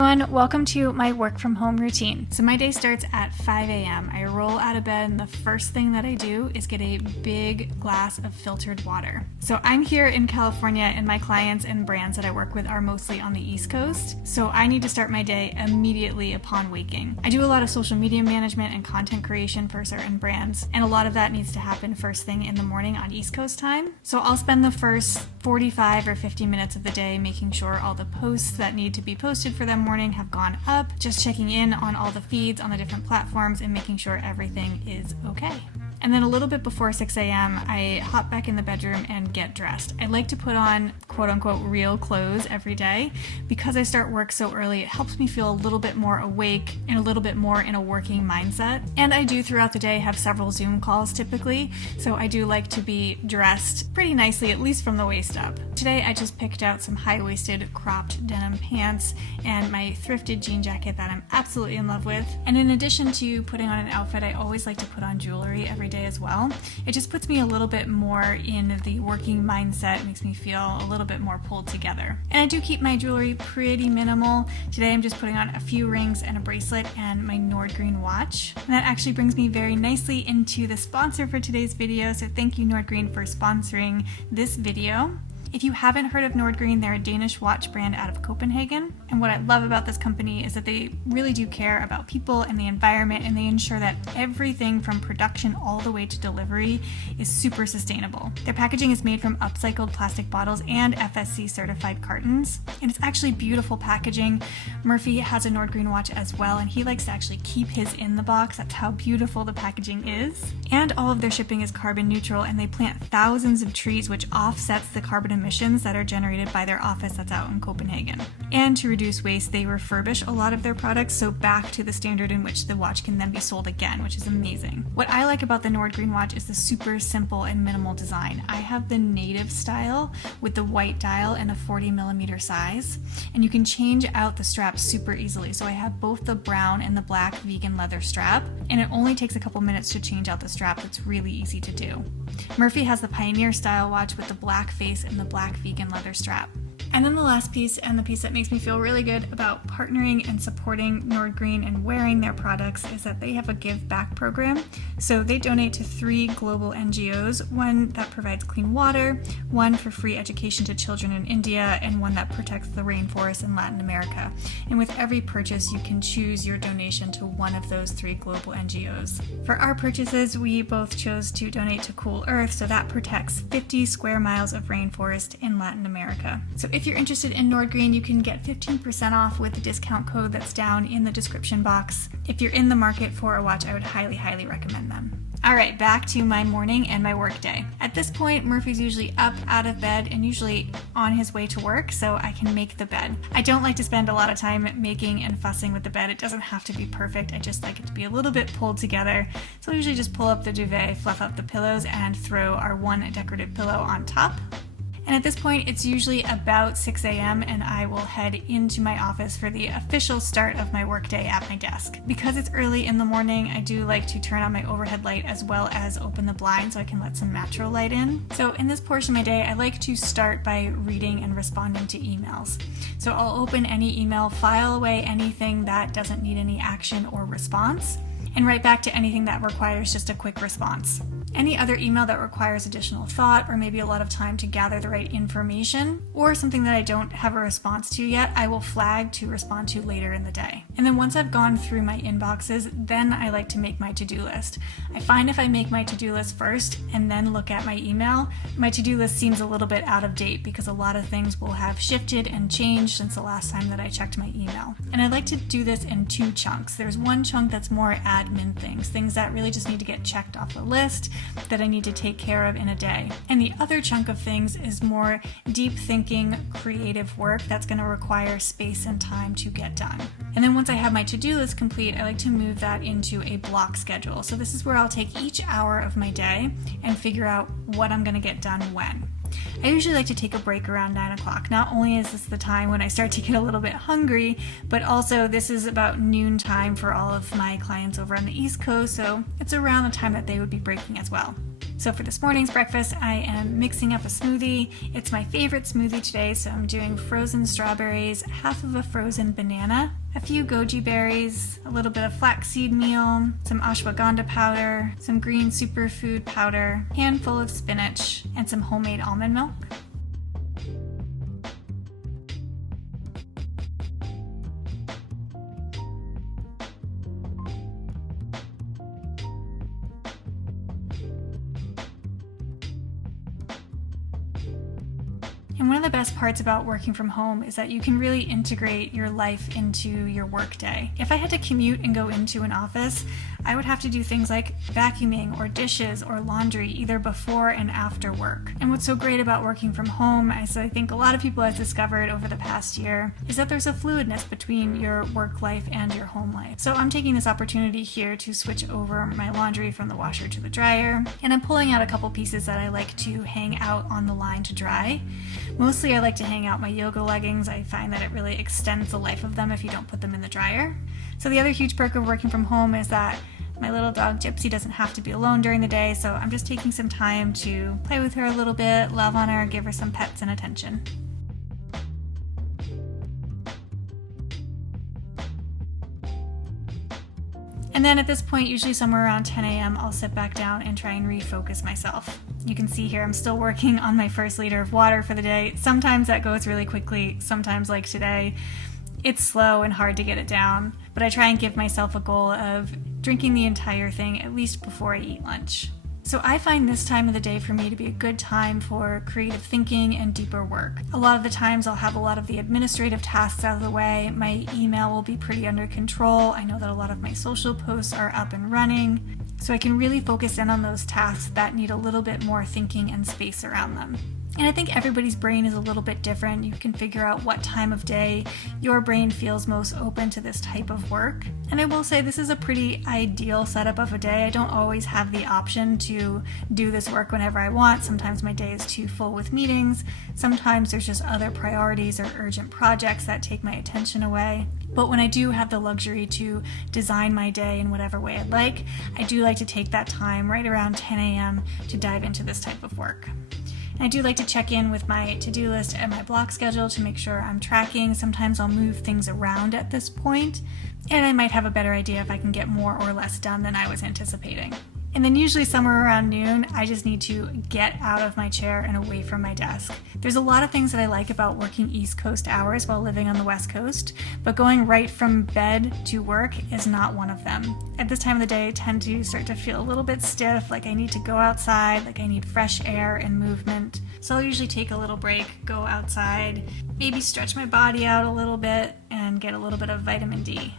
everyone, welcome to my work from home routine. So my day starts at 5 a.m. I roll out of bed and the first thing that I do is get a big glass of filtered water. So I'm here in California and my clients and brands that I work with are mostly on the East Coast. So I need to start my day immediately upon waking. I do a lot of social media management and content creation for certain brands, and a lot of that needs to happen first thing in the morning on East Coast time. So I'll spend the first 45 or 50 minutes of the day making sure all the posts that need to be posted for that morning have gone up, just checking in on all the feeds on the different platforms and making sure everything is okay. And then a little bit before 6 a.m., I hop back in the bedroom and get dressed. I like to put on quote-unquote real clothes every day. Because I start work so early, it helps me feel a little bit more awake and a little bit more in a working mindset. And I do throughout the day have several Zoom calls typically, so I do like to be dressed pretty nicely, at least from the waist up. Today I just picked out some high-waisted cropped denim pants and my thrifted jean jacket that I'm absolutely in love with. And in addition to putting on an outfit, I always like to put on jewelry every day as well. It just puts me a little bit more in the working mindset, makes me feel a little bit more pulled together. And I do keep my jewelry pretty minimal. Today I'm just putting on a few rings and a bracelet and my NORDGREEN watch. And that actually brings me very nicely into the sponsor for today's video, so thank you NORDGREEN for sponsoring this video. If you haven't heard of NORDGREEN, they're a Danish watch brand out of Copenhagen. And what I love about this company is that they really do care about people and the environment, and they ensure that everything from production all the way to delivery is super sustainable. Their packaging is made from upcycled plastic bottles and FSC certified cartons. And it's actually beautiful packaging. Murphy has a NORDGREEN watch as well, and he likes to actually keep his in the box. That's how beautiful the packaging is. And all of their shipping is carbon neutral, and they plant thousands of trees, which offsets the carbon emissions that are generated by their office that's out in Copenhagen. And to reduce waste, they refurbish a lot of their products, so back to the standard in which the watch can then be sold again, which is amazing. What I like about the NORDGREEN watch is the super simple and minimal design. I have the native style with the white dial and a 40mm size, and you can change out the straps super easily. So I have both the brown and the black vegan leather strap, and it only takes a couple minutes to change out the strap. It's really easy to do. Murphy has the Pioneer style watch with the black face and the black vegan leather strap. And then the last piece, and the piece that makes me feel really good about partnering and supporting NORDGREEN and wearing their products, is that they have a give back program. So they donate to 3 global NGOs, one that provides clean water, one for free education to children in India, and one that protects the rainforest in Latin America. And with every purchase, you can choose your donation to one of those 3 global NGOs. For our purchases, we both chose to donate to Cool Earth, so that protects 50 square miles of rainforest in Latin America. So if you're interested in NORDGREEN, you can get 15% off with the discount code that's down in the description box. If you're in the market for a watch, I would highly, highly recommend them. Alright, back to my morning and my work day. At this point, Murphy's usually up out of bed and usually on his way to work, so I can make the bed. I don't like to spend a lot of time making and fussing with the bed. It doesn't have to be perfect. I just like it to be a little bit pulled together. So I usually just pull up the duvet, fluff up the pillows, and throw our one decorative pillow on top. And at this point, it's usually about 6 a.m. and I will head into my office for the official start of my workday at my desk. Because it's early in the morning, I do like to turn on my overhead light as well as open the blind so I can let some natural light in. So in this portion of my day, I like to start by reading and responding to emails. So I'll open any email, file away anything that doesn't need any action or response, and write back to anything that requires just a quick response. Any other email that requires additional thought or maybe a lot of time to gather the right information, or something that I don't have a response to yet, I will flag to respond to later in the day. And then once I've gone through my inboxes, then I like to make my to-do list. I find if I make my to-do list first and then look at my email, my to-do list seems a little bit out of date because a lot of things will have shifted and changed since the last time that I checked my email. And I like to do this in 2 chunks. There's one chunk that's more admin things that really just need to get checked off the list that I need to take care of in a day. And the other chunk of things is more deep thinking, creative work that's going to require space and time to get done. And then once I have my to-do list complete, I like to move that into a block schedule. So this is where I'll take each hour of my day and figure out what I'm going to get done when. I usually like to take a break around 9 o'clock. Not only is this the time when I start to get a little bit hungry, but also this is about noon time for all of my clients over on the East Coast, so it's around the time that they would be breaking as well. So for this morning's breakfast, I am mixing up a smoothie. It's my favorite smoothie today, so I'm doing frozen strawberries, half of a frozen banana, a few goji berries, a little bit of flaxseed meal, some ashwagandha powder, some green superfood powder, a handful of spinach, and some homemade almond milk. And one of the best parts about working from home is that you can really integrate your life into your workday. If I had to commute and go into an office, I would have to do things like vacuuming or dishes or laundry either before and after work. And what's so great about working from home, as I think a lot of people have discovered over the past year, is that there's a fluidness between your work life and your home life. So I'm taking this opportunity here to switch over my laundry from the washer to the dryer, and I'm pulling out a couple pieces that I like to hang out on the line to dry. Mostly I like to hang out my yoga leggings. I find that it really extends the life of them if you don't put them in the dryer. So the other huge perk of working from home is that my little dog Gypsy doesn't have to be alone during the day, so I'm just taking some time to play with her a little bit, love on her, give her some pets and attention. And then at this point, usually somewhere around 10 a.m., I'll sit back down and try and refocus myself. You can see here I'm still working on my first liter of water for the day. Sometimes that goes really quickly, sometimes like today, it's slow and hard to get it down, but I try and give myself a goal of drinking the entire thing at least before I eat lunch. So I find this time of the day for me to be a good time for creative thinking and deeper work. A lot of the times I'll have a lot of the administrative tasks out of the way. My email will be pretty under control. I know that a lot of my social posts are up and running. So I can really focus in on those tasks that need a little bit more thinking and space around them. And I think everybody's brain is a little bit different. You can figure out what time of day your brain feels most open to this type of work. And I will say this is a pretty ideal setup of a day. I don't always have the option to do this work whenever I want. Sometimes my day is too full with meetings. Sometimes there's just other priorities or urgent projects that take my attention away. But when I do have the luxury to design my day in whatever way I'd like, I do like to take that time right around 10 a.m. to dive into this type of work. I do like to check in with my to-do list and my block schedule to make sure I'm tracking. Sometimes I'll move things around at this point, and I might have a better idea if I can get more or less done than I was anticipating. And then usually somewhere around noon, I just need to get out of my chair and away from my desk. There's a lot of things that I like about working East Coast hours while living on the West Coast, but going right from bed to work is not one of them. At this time of the day, I tend to start to feel a little bit stiff, like I need to go outside, like I need fresh air and movement. So I'll usually take a little break, go outside, maybe stretch my body out a little bit, and get a little bit of vitamin D.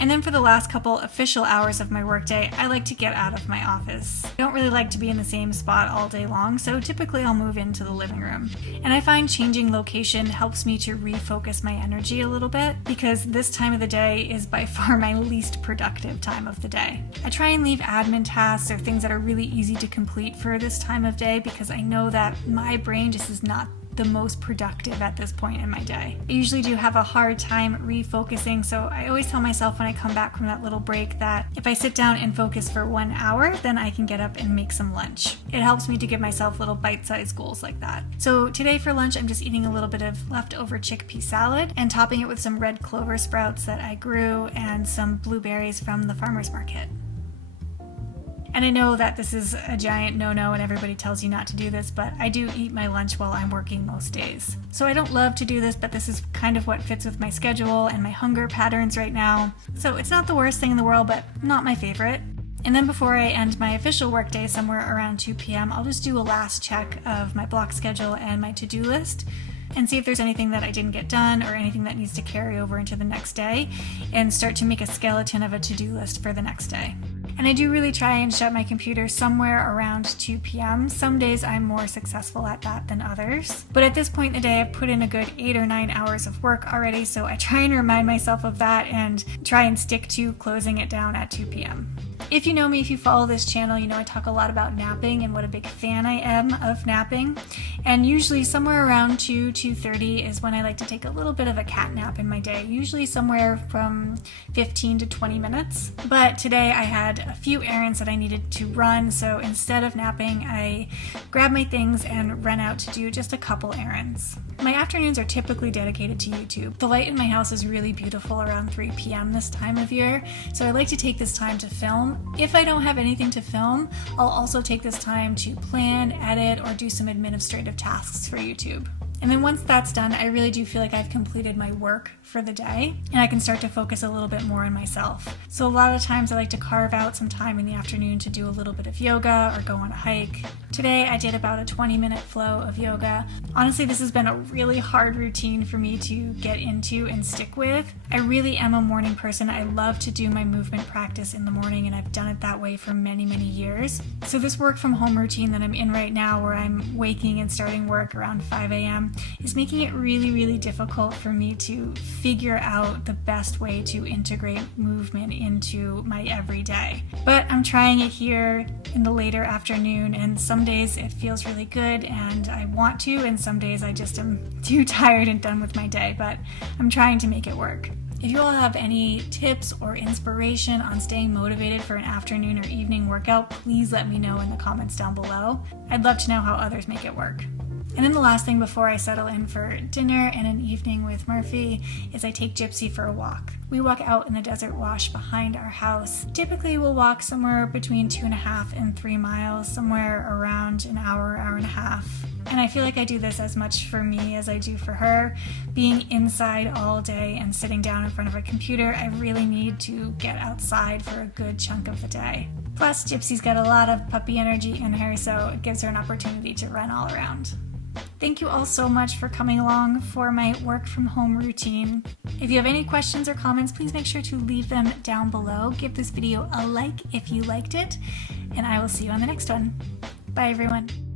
And then for the last couple official hours of my workday, I like to get out of my office. I don't really like to be in the same spot all day long, so typically I'll move into the living room. And I find changing location helps me to refocus my energy a little bit, because this time of the day is by far my least productive time of the day. I try and leave admin tasks or things that are really easy to complete for this time of day, because I know that my brain just is not the most productive at this point in my day. I usually do have a hard time refocusing, so I always tell myself when I come back from that little break that if I sit down and focus for 1 hour, then I can get up and make some lunch. It helps me to give myself little bite-sized goals like that. So today for lunch, I'm just eating a little bit of leftover chickpea salad and topping it with some red clover sprouts that I grew and some blueberries from the farmer's market. And I know that this is a giant no-no and everybody tells you not to do this, but I do eat my lunch while I'm working most days. So I don't love to do this, but this is kind of what fits with my schedule and my hunger patterns right now. So it's not the worst thing in the world, but not my favorite. And then before I end my official workday somewhere around 2 p.m., I'll just do a last check of my block schedule and my to-do list and see if there's anything that I didn't get done or anything that needs to carry over into the next day, and start to make a skeleton of a to-do list for the next day. And I do really try and shut my computer somewhere around 2 p.m. Some days I'm more successful at that than others. But at this point in the day, I've put in a good 8 or 9 hours of work already, so I try and remind myself of that and try and stick to closing it down at 2 p.m. If you know me, if you follow this channel, you know I talk a lot about napping and what a big fan I am of napping. And usually somewhere around 2:30 is when I like to take a little bit of a cat nap in my day, usually somewhere from 15 to 20 minutes. But today I had a few errands that I needed to run, so instead of napping, I grabbed my things and ran out to do just a couple errands. My afternoons are typically dedicated to YouTube. The light in my house is really beautiful around 3 p.m. this time of year, so I like to take this time to film. If I don't have anything to film, I'll also take this time to plan, edit, or do some administrative tasks for YouTube. And then once that's done, I really do feel like I've completed my work for the day and I can start to focus a little bit more on myself. So a lot of times I like to carve out some time in the afternoon to do a little bit of yoga or go on a hike. Today I did about a 20-minute flow of yoga. Honestly, this has been a really hard routine for me to get into and stick with. I really am a morning person. I love to do my movement practice in the morning and I've done it that way for many, many years. So this work from home routine that I'm in right now, where I'm waking and starting work around 5 a.m. is making it really, really difficult for me to figure out the best way to integrate movement into my everyday. But I'm trying it here in the later afternoon, and some days it feels really good and I want to, and some days I just am too tired and done with my day, but I'm trying to make it work. If you all have any tips or inspiration on staying motivated for an afternoon or evening workout, please let me know in the comments down below. I'd love to know how others make it work. And then the last thing before I settle in for dinner and an evening with Murphy is I take Gypsy for a walk. We walk out in the desert wash behind our house. Typically we'll walk somewhere between 2.5 and 3 miles, somewhere around an hour, hour and a half. And I feel like I do this as much for me as I do for her. Being inside all day and sitting down in front of a computer, I really need to get outside for a good chunk of the day. Plus, Gypsy's got a lot of puppy energy in her, so it gives her an opportunity to run all around. Thank you all so much for coming along for my work from home routine. If you have any questions or comments, please make sure to leave them down below. Give this video a like if you liked it, and I will see you on the next one. Bye everyone.